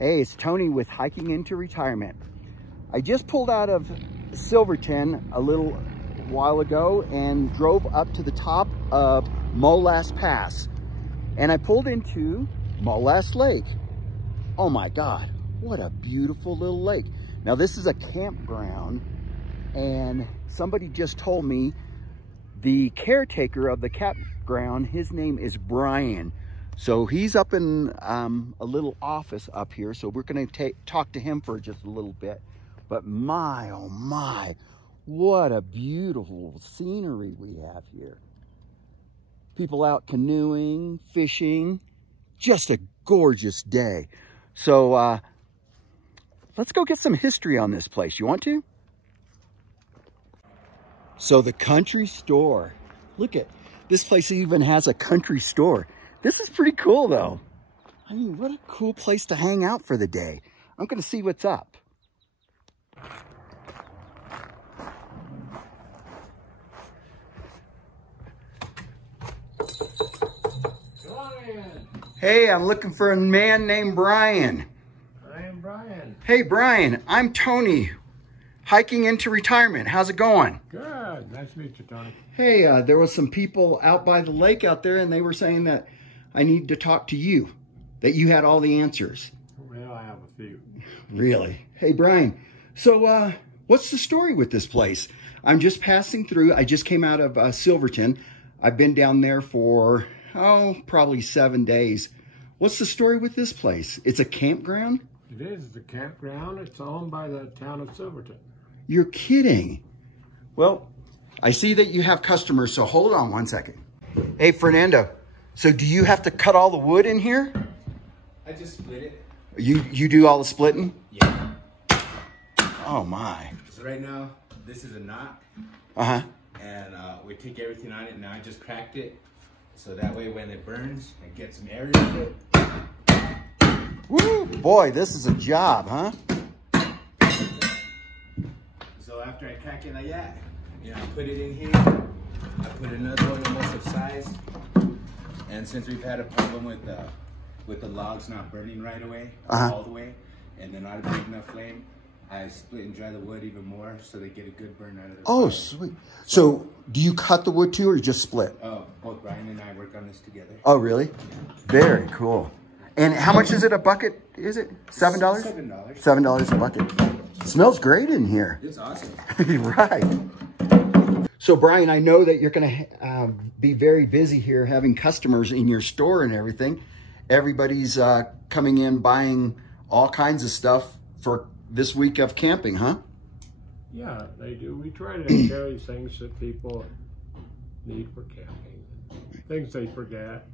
Hey, it's Tony with Hiking into Retirement. I just pulled out of Silverton a little while ago and drove up to the top of Molass Pass. And I pulled into Molass Lake. Oh my God, what a beautiful little lake. Now this is a campground, and somebody just told me the caretaker of the campground, his name is Brian. So he's up in a little office up here. So we're gonna talk to him for just a little bit. But my, oh my, what a beautiful scenery we have here. People out canoeing, fishing, just a gorgeous day. So let's go get some history on this place. You want to? So the country store, look at this place, even has a country store. This is pretty cool though. I mean, what a cool place to hang out for the day. I'm gonna see what's up. Brian. Hey, I'm looking for a man named Brian. I am Brian. Hey Brian, I'm Tony, Hiking into Retirement. How's it going? Good. Nice to meet you, Tony. Hey, there was some people out by the lake out there, and they were saying that I need to talk to you, that you had all the answers. Well, I have a few. Really? Hey Brian, so what's the story with this place? I'm just passing through. I just came out of Silverton. I've been down there for, probably 7 days. What's the story with this place? It's a campground? It is the campground. It's owned by the town of Silverton. You're kidding. Well, I see that you have customers, so hold on one second. Hey, Fernando, so do you have to cut all the wood in here? I just split it. You do all the splitting? Yeah. Oh my. So right now, this is a knot. Uh-huh. And we take everything on it. Now I just cracked it. So that way when it burns, it gets some air in it. Woo, boy, this is a job, huh? So after I crack it like that, I put it in here. I put another one almost of size. And since we've had a problem with the logs not burning right away, all the way, and they're not a big enough flame, I split and dry the wood even more so they get a good burn out of the fire. Sweet. So do you cut the wood too, or you just split? Both Brian and I work on this together. Oh, really? Very cool. And how much is it a bucket? Is it $7? $7. $7 a bucket. Smells great in here. It's awesome. Right. So Brian, I know that you're going to be very busy here having customers in your store and everything. Everybody's coming in buying all kinds of stuff for this week of camping, huh? Yeah, they do. We try to carry things that people need for camping, things they forget.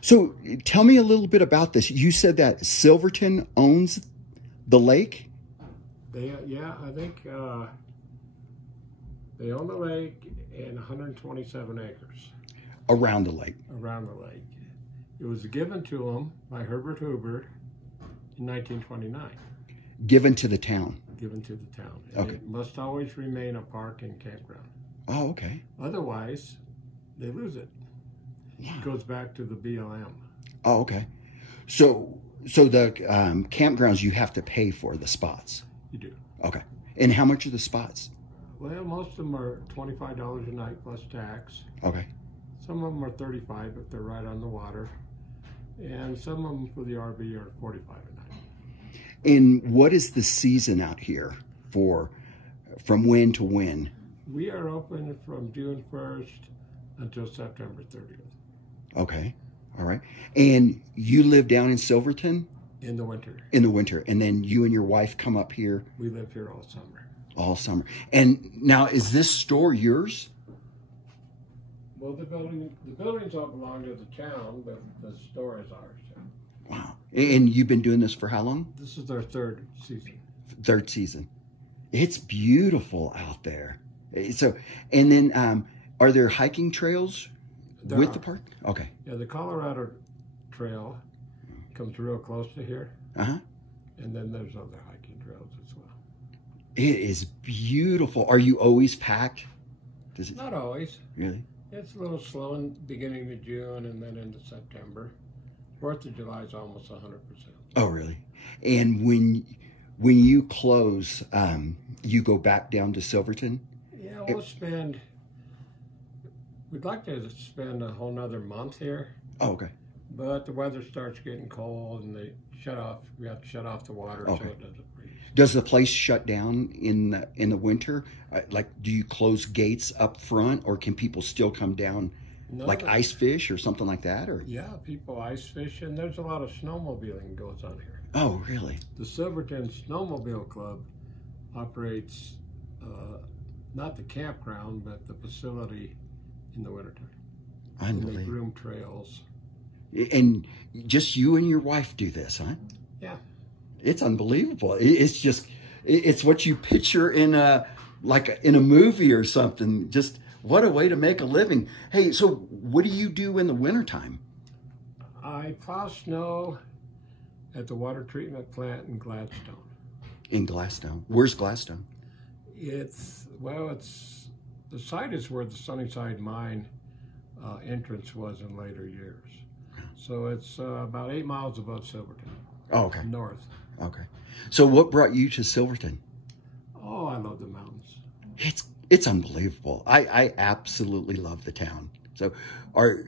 So tell me a little bit about this. You said that Silverton owns the lake? Yeah, I think they own the lake and 127 acres. Around the lake? Around the lake. It was given to them by Herbert Hoover in 1929. Given to the town? Given to the town. And it must always remain a park and campground. Oh, okay. Otherwise, they lose it. Wow. It goes back to the BLM. Oh, okay. So the campgrounds, you have to pay for the spots? You do. Okay. And how much are the spots? Well, most of them are $25 a night plus tax. Okay. Some of them are $35 if they're right on the water. And some of them for the RV are $45 a night. And what is the season out here from when to when? We are open from June 1st until September 30th. Okay. All right. And you live down in Silverton? In the winter. In the winter. And then you and your wife come up here? We live here all summer. All summer. And now, is this store yours? Well, the buildings all belong to the town, but the store is ours. Wow. And you've been doing this for how long? This is our third season. Third season. It's beautiful out there. So, and then, are there hiking trails with the park? Okay. Yeah, the Colorado Trail comes real close to here. Uh-huh. And then there's other hiking trails as well. It is beautiful. Are you always packed? Does it? Not always. Really? It's a little slow in beginning of June and then into September. 4th of July is almost 100%. Oh, really? And when you close, you go back down to Silverton? Yeah, we'd like to spend a whole nother month here. Oh, okay. But the weather starts getting cold and we have to shut off the water Okay. so it doesn't freeze. Does the place shut down in the winter? Like, do you close gates up front, or can people still come down, No, like ice fish or something like that? Or yeah, people ice fish, and there's a lot of snowmobiling goes on here. oh, really? The Silverton Snowmobile Club operates not the campground, but the facility in the wintertime. And they Unbelievable. groom trails. And just you and your wife do this, huh? Yeah. It's unbelievable. It's just, it's what you picture in a movie or something. Just what a way to make a living. Hey, so what do you do in the wintertime? I plow snow at the water treatment plant in Gladstone. In Gladstone. Where's Gladstone? The site is where the Sunnyside Mine entrance was in later years. So it's about 8 miles above Silverton. Oh, okay. North. Okay. So what brought you to Silverton? Oh, I love the mountains. It's unbelievable. I absolutely love the town. So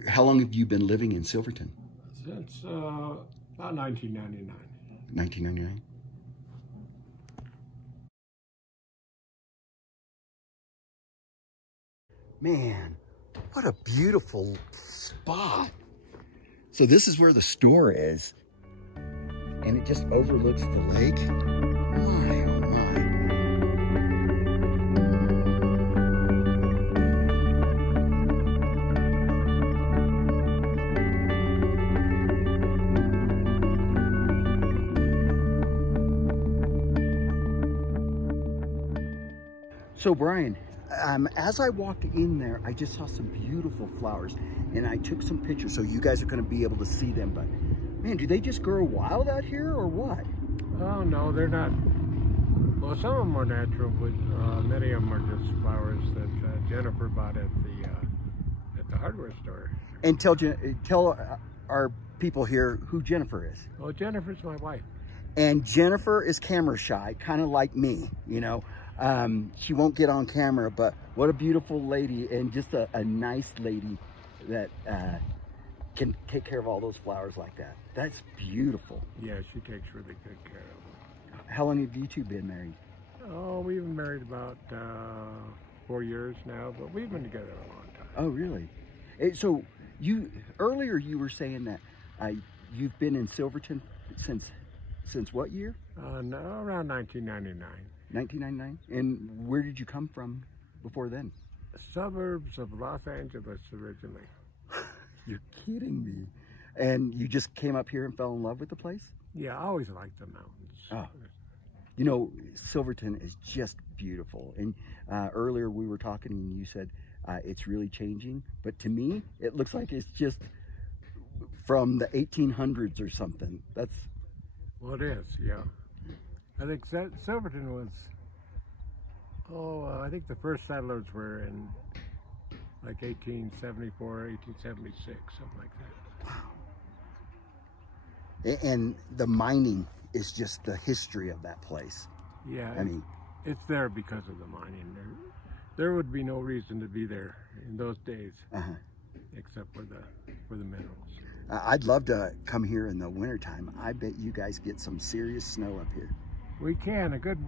how long have you been living in Silverton? Since about 1999. 1999? Man, what a beautiful spot. So this is where the store is, and it just overlooks the lake. My, oh my. So Brian, as I walked in there, I just saw some beautiful flowers, and I took some pictures, so you guys are going to be able to see them. But man, do they just grow wild out here, or what? Oh no, they're not. Well, some of them are natural, but many of them are just flowers that Jennifer bought at the hardware store. And tell our people here who Jennifer is. Well, Jennifer's my wife. And Jennifer is camera shy, kind of like me, you know. She won't get on camera, but what a beautiful lady, and just a nice lady that can take care of all those flowers like that. That's beautiful. Yeah, she takes really good care of them. How long have you two been married? Oh, we've been married about 4 years now, but we've been together a long time. Oh, really? So earlier you were saying that you've been in Silverton since what year? No, around 1999. 1999? And where did you come from before then? Suburbs of Los Angeles originally. You're kidding me. And you just came up here and fell in love with the place? Yeah, I always liked the mountains. Oh. You know, Silverton is just beautiful. And earlier we were talking and you said it's really changing. But to me, it looks like it's just from the 1800s or something. Well, it is, yeah. I think Silverton was, I think the first settlers were in like 1874, 1876, something like that. Wow. And the mining is just the history of that place. Yeah, I mean, it's there because of the mining. There would be no reason to be there in those days, except for the minerals. I'd love to come here in the wintertime. I bet you guys get some serious snow up here. We can. A good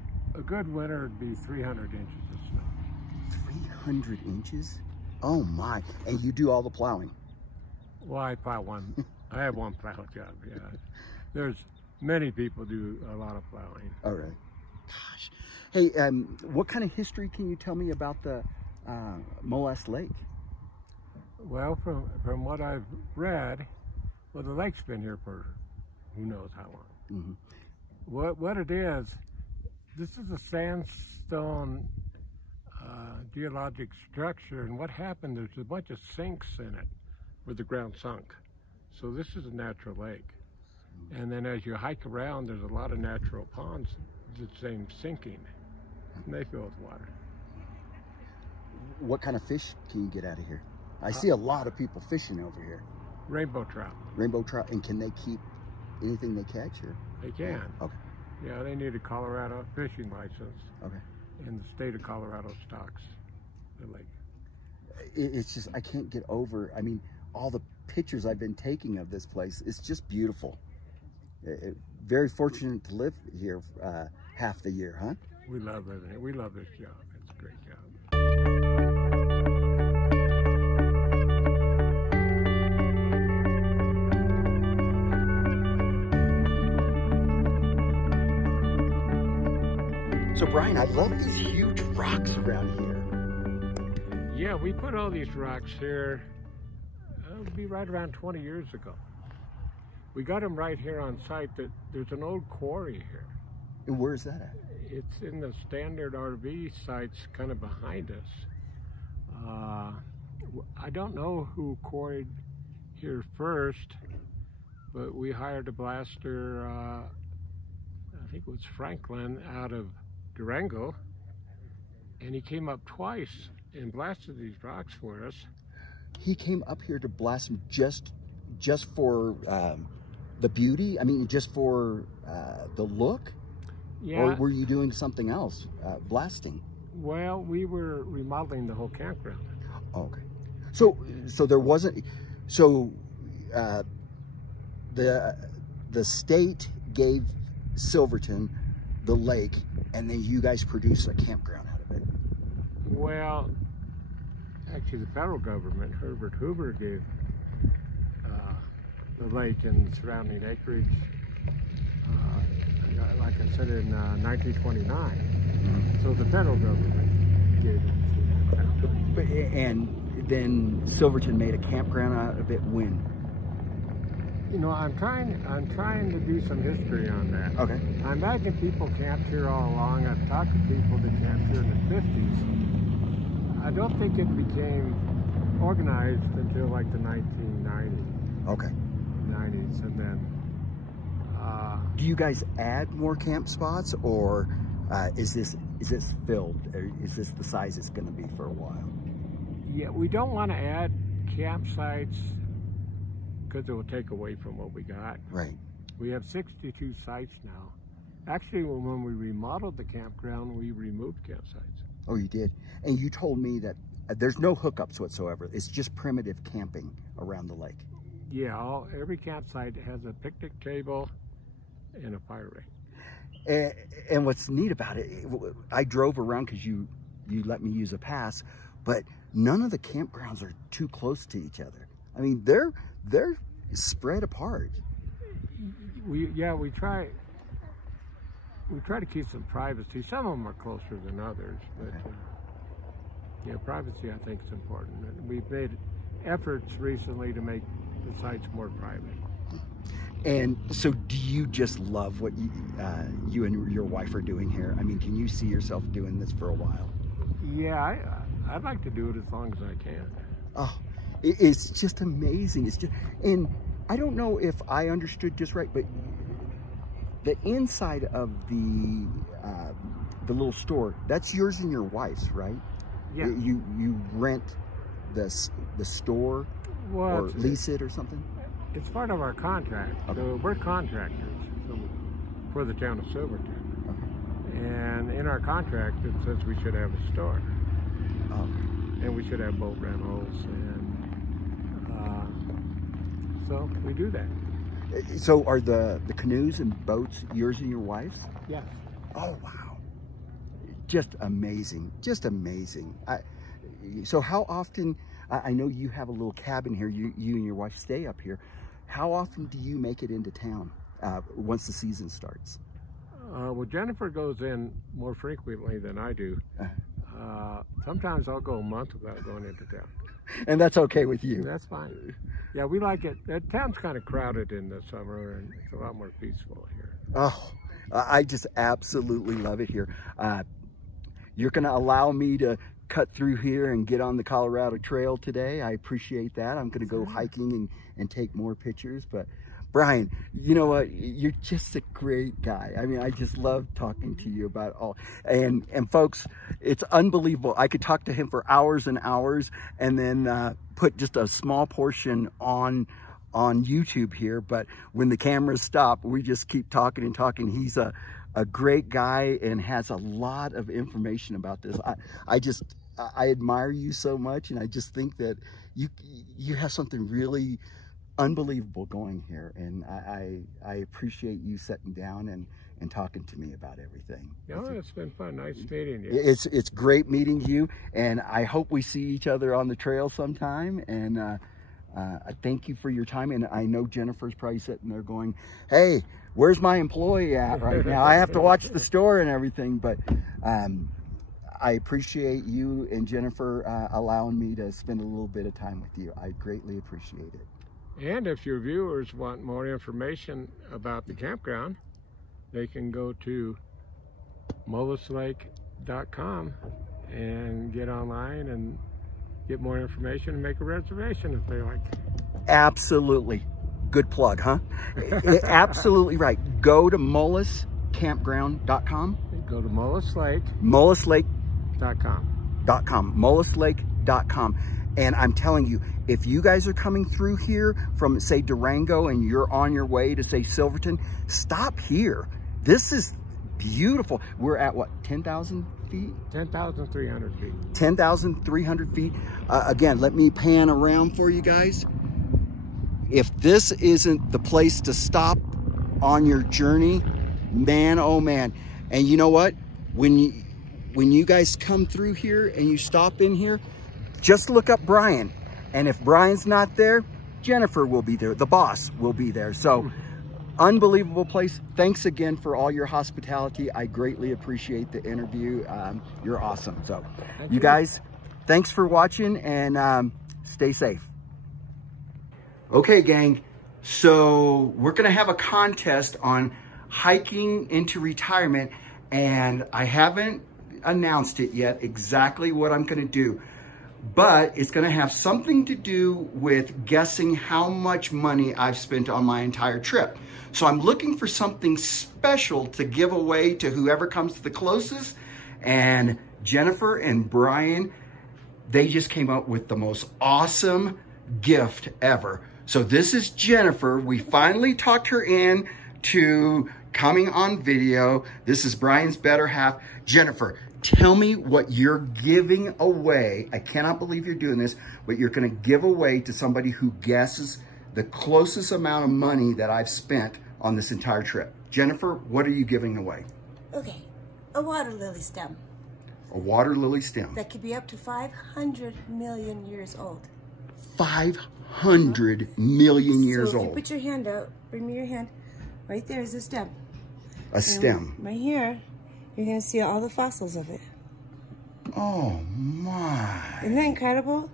winter would be 300 inches of snow. 300 inches? Oh my. And you do all the plowing? Well, I plow one. I have one plow job, yeah. There's many people do a lot of plowing. All right. Gosh. Hey, what kind of history can you tell me about the Molasse Lake? Well, from what I've read, well, the lake's been here for who knows how long. Mm-hmm. What it is, this is a sandstone geologic structure, and what happened, there's a bunch of sinks in it where the ground sunk. So this is a natural lake. And then as you hike around, there's a lot of natural ponds, the same sinking, and they fill with water. What kind of fish can you get out of here? I see a lot of people fishing over here. Rainbow trout. Rainbow trout, and can they keep anything they catch? Or? They can. Okay. Yeah, they need a Colorado fishing license. Okay. And the state of Colorado stocks the lake. It's just, I can't get over, I mean, all the pictures I've been taking of this place. It's just beautiful. Very fortunate to live here half the year, huh? We love living here. We love this job. It's a great job. So Brian, I love these huge rocks around here. Yeah, we put all these rocks here, it would be right around 20 years ago. We got them right here on site. There's an old quarry here. And where's that at? It's in the Standard RV sites kind of behind us. I don't know who quarried here first, but we hired a blaster, I think it was Franklin, out of Durango, and he came up twice and blasted these rocks for us. He came up here to blast them just for the beauty? I mean, just for the look? Yeah. Or were you doing something else, blasting? Well, we were remodeling the whole campground. Oh, okay. So there wasn't, so the state gave Silverton the lake, and then you guys produced a campground out of it. Well, actually the federal government, Herbert Hoover, gave the lake and surrounding acreage, like I said, in 1929. So the federal government gave it. And then Silverton made a campground out of it when? You know, I'm trying to do some history on that. Okay. I imagine people camped here all along. I've talked to people that camped here in the 50s. I don't think it became organized until like the 1990s. Okay. 90s, and then. Do you guys add more camp spots, or is this filled? Or is this the size it's going to be for a while? Yeah, we don't want to add campsites because it will take away from what we got. Right. We have 62 sites now. Actually, when we remodeled the campground, we removed campsites. Oh, you did? And you told me that there's no hookups whatsoever. It's just primitive camping around the lake. Yeah, every campsite has a picnic table and a fire ring. And what's neat about it, I drove around because you let me use a pass, but none of the campgrounds are too close to each other. I mean, they're spread apart. We try to keep some privacy. Some of them are closer than others, but yeah, privacy I think is important. And we've made efforts recently to make the sites more private. And so do you just love what you and your wife are doing here? I mean, can you see yourself doing this for a while? Yeah, I'd like to do it as long as I can. Oh, it's just amazing. It's just, and I don't know if I understood just right, but the inside of the little store, that's yours and your wife's, right? Yeah. You rent the store, or lease it or something? It's part of our contract. Okay. So we're contractors for the town of Silverton. Okay. And in our contract, it says we should have a store. And we should have boat rentals. And so we do that. So are the canoes and boats yours and your wife's? Yes. Oh, wow. Just amazing. Just amazing. So how often, I know you have a little cabin here, you and your wife stay up here. How often do you make it into town once the season starts? Well, Jennifer goes in more frequently than I do. Sometimes I'll go a month without going into town. And that's okay with you? That's fine. Yeah, we like it. The town's kind of crowded in the summer, and it's a lot more peaceful here. Oh, I just absolutely love it here. You're going to allow me to cut through here and get on the Colorado Trail today. I appreciate that. I'm going to go hiking and take more pictures. But Brian, you know what? You're just a great guy. I mean, I just love talking to you about all. And folks, it's unbelievable. I could talk to him for hours and hours, and then put just a small portion on on YouTube here, but when the cameras stop, we just keep talking and talking. He's a great guy and has a lot of information about this. I admire you so much, and I just think that you have something really unbelievable going here, and I appreciate you sitting down and talking to me about everything. No, it's been fun. Nice meeting you. It's great meeting you, and I hope we see each other on the trail sometime. And I thank you for your time. And I know Jennifer's probably sitting there going, "Hey, where's my employee at right now? I have to watch the store and everything." But I appreciate you and Jennifer allowing me to spend a little bit of time with you. I greatly appreciate it. And if your viewers want more information about the campground, they can go to MollisLake.com and get online and get more information and make a reservation if they like. Absolutely. Good plug, huh? Absolutely right. Go to MollisCampground.com. Go to MollisLake. MollisLake.com. MollisLake.com. And I'm telling you, if you guys are coming through here from, say, Durango, and you're on your way to, say, Silverton, stop here. This is beautiful. We're at what, 10,000 feet? 10,300 feet. 10,300 feet. Again, let me pan around for you guys. If this isn't the place to stop on your journey, man, oh man. And you know what? When you guys come through here and you stop in here, just look up Brian. And if Brian's not there, Jennifer will be there. The boss will be there. So unbelievable place. Thanks again for all your hospitality. I greatly appreciate the interview. You're awesome. So you guys, thanks for watching, and stay safe. Okay, gang. So we're going to have a contest on hiking into retirement, and I haven't announced it yet exactly what I'm going to do. But it's going to have something to do with guessing how much money I've spent on my entire trip. So I'm looking for something special to give away to whoever comes the closest. And Jennifer and Brian, they just came up with the most awesome gift ever. So this is Jennifer. We finally talked her in to coming on video. This is Brian's better half. Jennifer, tell me what you're giving away. I cannot believe you're doing this, but you're going to give away to somebody who guesses the closest amount of money that I've spent on this entire trip. Jennifer, what are you giving away? Okay, a water lily stem. A water lily stem. That could be up to 500 million years old. 500 million years so if old. You put your hand out, bring me your hand. Right there is a stem. A stem. Right here, you're going to see all the fossils of it. Oh my. Isn't that incredible?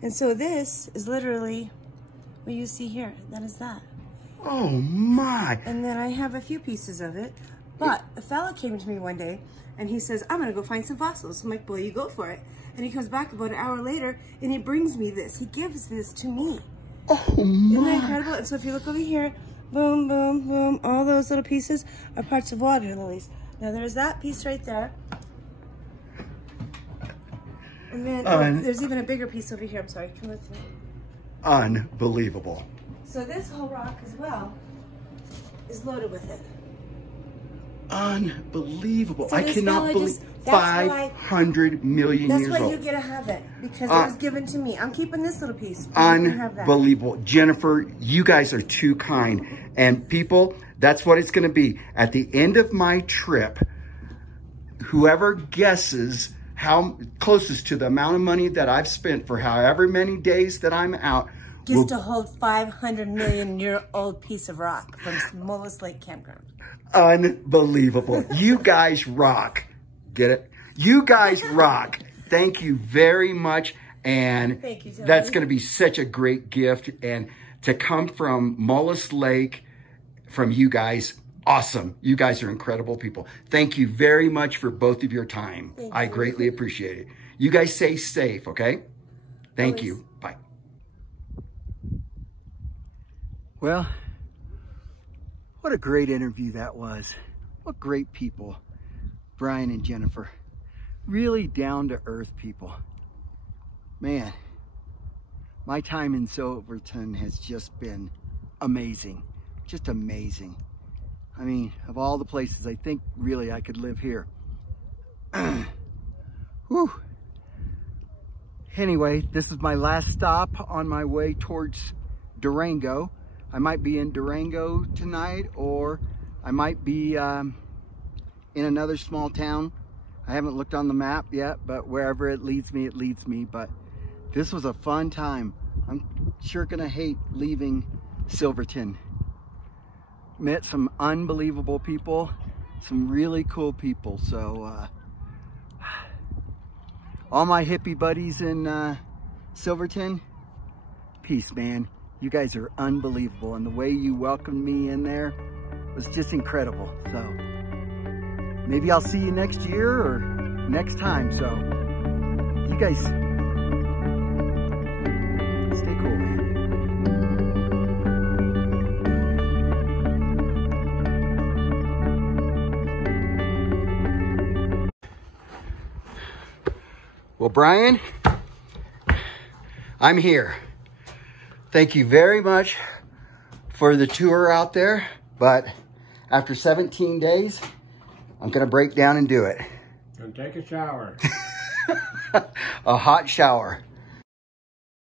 And so this is literally what you see here. That is that. Oh my. And then I have a few pieces of it. But a fella came to me one day and he says, I'm going to go find some fossils. I'm like, well, you go for it. And he comes back about an hour later and he brings me this. He gives this to me. Oh my. Isn't that incredible? And so if you look over here, boom, boom, boom, all those little pieces are parts of water lilies. Now there's that piece right there. And then there's even a bigger piece over here. I'm sorry, come with me. Unbelievable. So this whole rock as well is loaded with it. Unbelievable. So I cannot believe 500 million years old. That's why you get to have it, because it was given to me. I'm keeping this little piece. You can have that. Unbelievable. Jennifer, you guys are too kind. And people, that's what it's going to be. At the end of my trip, whoever guesses how closest to the amount of money that I've spent for however many days that I'm out gets to hold 500 million year old piece of rock from Mollis Lake Campground. Unbelievable. You guys rock. Get it? You guys rock. Thank you very much. And thank you, Tony. That's going to be such a great gift. And to come from Mollis Lake, from you guys, awesome. You guys are incredible people. Thank you very much for both of your time. I greatly appreciate it. You guys stay safe, okay? Thank you. Bye. Well, what a great interview that was. What great people. Brian and Jennifer. Really down-to-earth people. Man, My time in Silverton has just been amazing. Just amazing. I mean, of all the places, I think really I could live here. Whew. Anyway, this is my last stop on my way towards Durango. I might be in Durango tonight, or I might be in another small town. I haven't looked on the map yet, but wherever it leads me, it leads me. But this was a fun time. I'm sure gonna hate leaving Silverton. Met some unbelievable people, some really cool people. So all my hippie buddies in Silverton, peace, man. You guys are unbelievable, and the way you welcomed me in there was just incredible. So maybe I'll see you next year or next time. So you guys stay cool, man. Well, Brian, I'm here. Thank you very much for the tour out there, but after 17 days, I'm gonna break down and do it. And take a shower. A hot shower.